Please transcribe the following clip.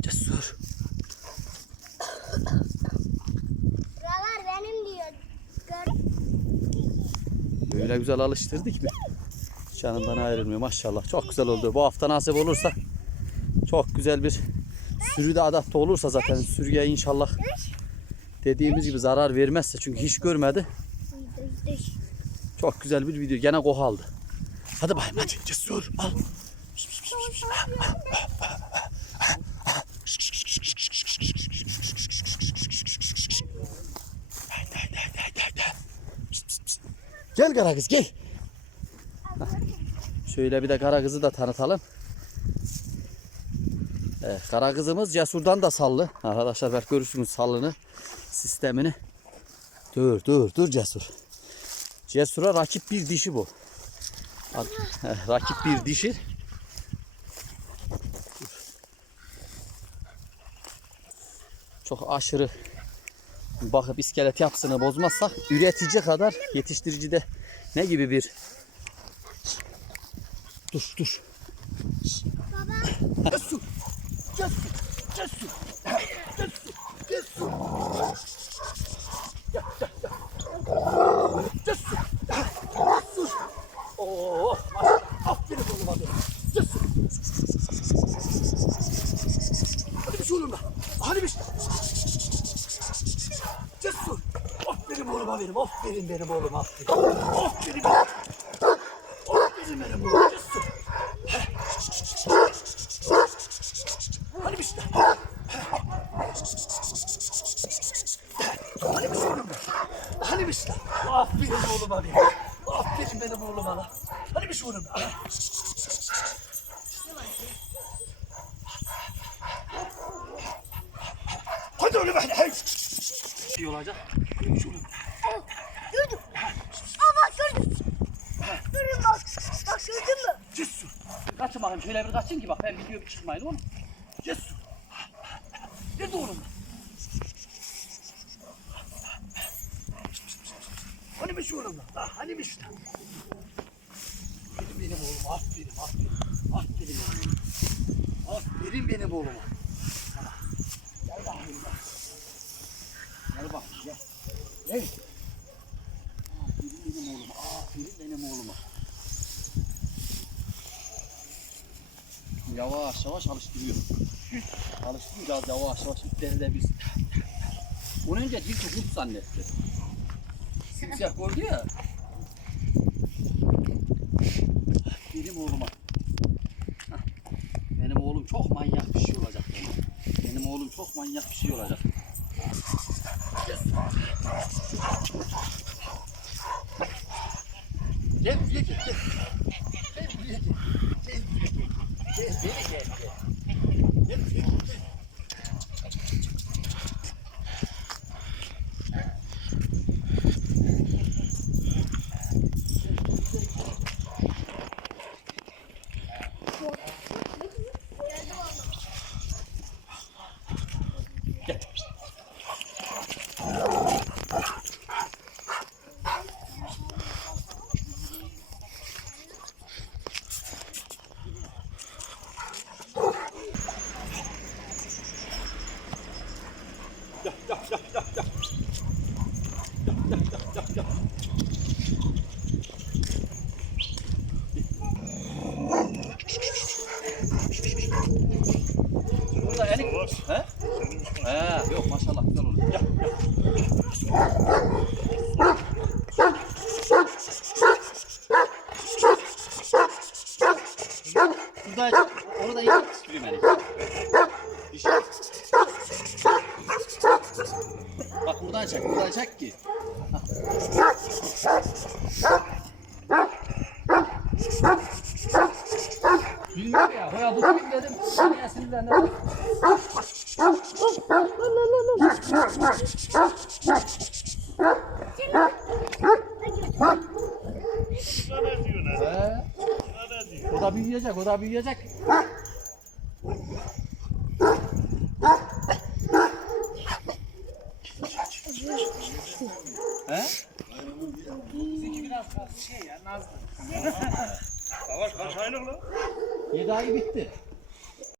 Cesur. Buralar benim diyor. Gör. Böyle güzel alıştırdık mı? Canından ayrılmıyor maşallah. Çok güzel oldu. Bu hafta nasip olursa çok güzel bir sürüde adapte olursa zaten sürüye inşallah dediğimiz gibi zarar vermezse çünkü hiç görmedi. Çok güzel bir video. Gene koku aldı. Hadi bakayım hadi cesur al. Gel kara kız gel. Şöyle bir de kara kızı da tanıtalım. Evet, kara kızımız cesurdan da sallı. Arkadaşlar belki görürsünüz sallını sistemini. Dur dur dur cesur. Cesur'a rakip bir dişi bu. Eh, rakip bir dişi. Çok aşırı bakıp iskelet yapısını bozmazsak üretici kadar yetiştiricide ne gibi bir dur dur Baba. Cesur Cesur Cesur Cesur Cesur Gel gel gel Cesur Cesur Oh maşallah aferin oğlum hadi Cesur Hadi bir şey oğlum da Hadi bir şey. Cesur. Aferin oğlum benim aferin benim oğlum aferin. Aferin. Benim Aferin benim oğlum Cesur. Hadi bir şey. Hadi bir şey oğlum. Hadi bir şey. Aferin oğluma benim Aferin benim oğluma Hadi bir şey oğlum Hadi oğlum hadi hadi İyi olacak oğlum Gördüm. Aa bak gördüm. Gördüm bak. Bak gördün mü? Cesur. Kaçın bakayım şöyle bir kaçın ki bak ben video bir çıkmayın oğlum. Cesur. Nerede oğlum? Hani bir şey oğlum lan? Ha, Hani bir şey? Aferin benim oğlum aferin aferin. Aferin benim oğlum. Aferin benim oğluma. Ha, Gel bakayım bak. Gel bakayım gel. Gel. Aferin benim oğluma. Aferin benim oğluma. Yavaş yavaş alıştırıyor. Alıştıracağız yavaş yavaş ipleri de biz. Onu önce dil kurt zannetti. Simsiyah gördü ya. Benim oğluma. Benim oğlum çok manyak bir şey olacak benim. Benim oğlum çok manyak bir şey olacak. Gel buraya gel gel. Gel buraya gel. Gel buraya gel. Gel beni gel gel. Gel buraya gel. gel. Gel. Burada elik. He? He, yok maşallah güzel olur. Gel, gel. Burada onu da yiyip sürüyorum elik. İşte. Bak buradan çek, buradan çek ki. Bilmiyorum ya, bayağı tutayım dedim. Niye sinirlendim? Buna ne diyor ne? He. Buna ne diyor? O da büyüyecek, o da büyüyecek. He? Bizimki biraz şey ya nazlı. Savaş kaç aylık lan? 7 ayı bitti.